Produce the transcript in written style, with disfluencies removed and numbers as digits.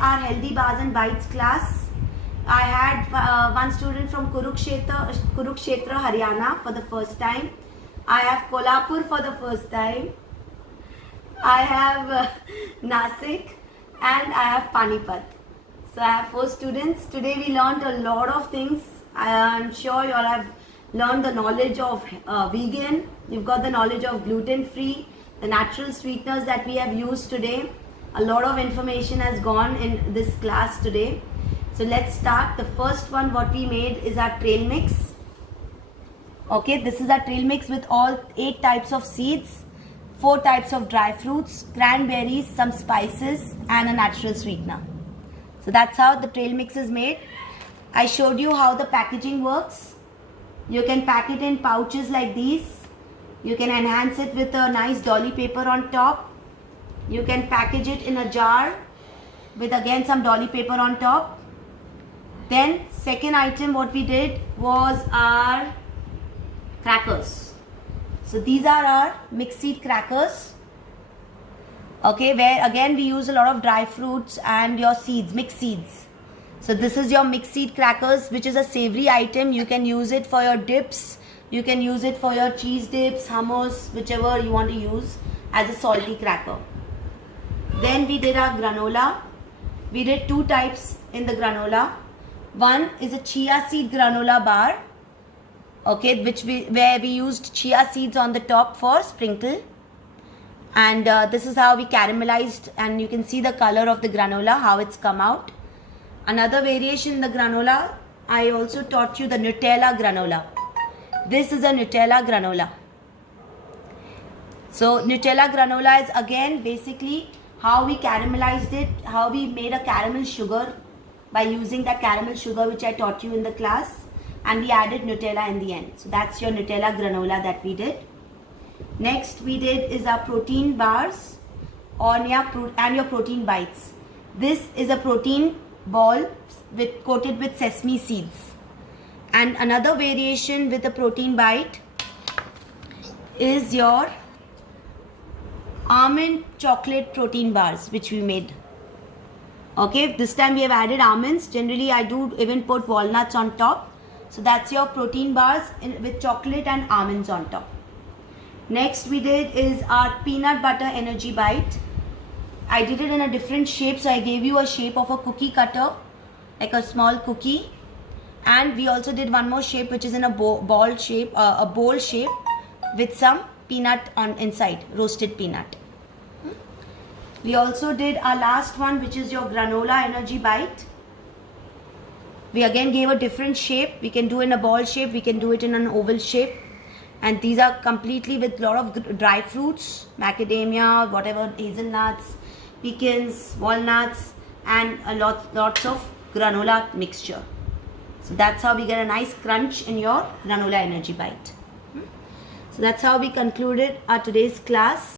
our Healthy Bars and Bites class. I had one student from Kurukshetra, Haryana for the first time. I have Kolhapur for the first time. I have Nasik, and I have Panipat. So I have 4 students. Today we learned a lot of things. I am sure you all have learned the knowledge of vegan. You've got the knowledge of gluten-free, the natural sweeteners that we have used today. A lot of information has gone in this class today. So let's start. The first one what we made is our trail mix. Okay, this is our trail mix with all 8 types of seeds, 4 types of dry fruits, cranberries, some spices and a natural sweetener. So that's how the trail mix is made. I showed you how the packaging works. You can pack it in pouches like these. You can enhance it with a nice dolly paper on top. You can package it in a jar with again some dolly paper on top. Then second item what we did was our crackers. So these are our mixed seed crackers. Okay, where again we use a lot of dry fruits and your seeds, mixed seeds. So this is your mixed seed crackers, which is a savory item. You can use it for your dips. You can use it for your cheese dips, hummus, whichever you want to use as a salty cracker. Then we did our granola. We did 2 types in the granola. One is a chia seed granola bar. Okay, where we used chia seeds on the top for sprinkle. And this is how we caramelized, and you can see the color of the granola, how it's come out. Another variation in the granola, I also taught you the Nutella granola. This is a Nutella granola. So Nutella granola is again basically how we caramelized it, how we made a caramel sugar by using that caramel sugar which I taught you in the class, and we added Nutella in the end. So that's your Nutella granola that we did. Next we did is our protein bars and your protein bites. This is a protein ball coated with sesame seeds. And another variation with a protein bite is your almond chocolate protein bars which we made. Okay, this time we have added almonds. Generally I do even put walnuts on top. So that's your protein bars with chocolate and almonds on top. Next we did is our peanut butter energy bite. I did it in a different shape, so I gave you a shape of a cookie cutter, like a small cookie. And we also did one more shape which is in a bowl shape with some peanut on inside, roasted peanut. We also did our last one, which is your granola energy bite. We again gave a different shape. We can do in a ball shape, we can do it in an oval shape. And these are completely with a lot of dry fruits, macadamia, whatever, hazelnuts, pecans, walnuts, and lots of granola mixture. So that's how we get a nice crunch in your granola energy bite. So that's how we concluded our today's class.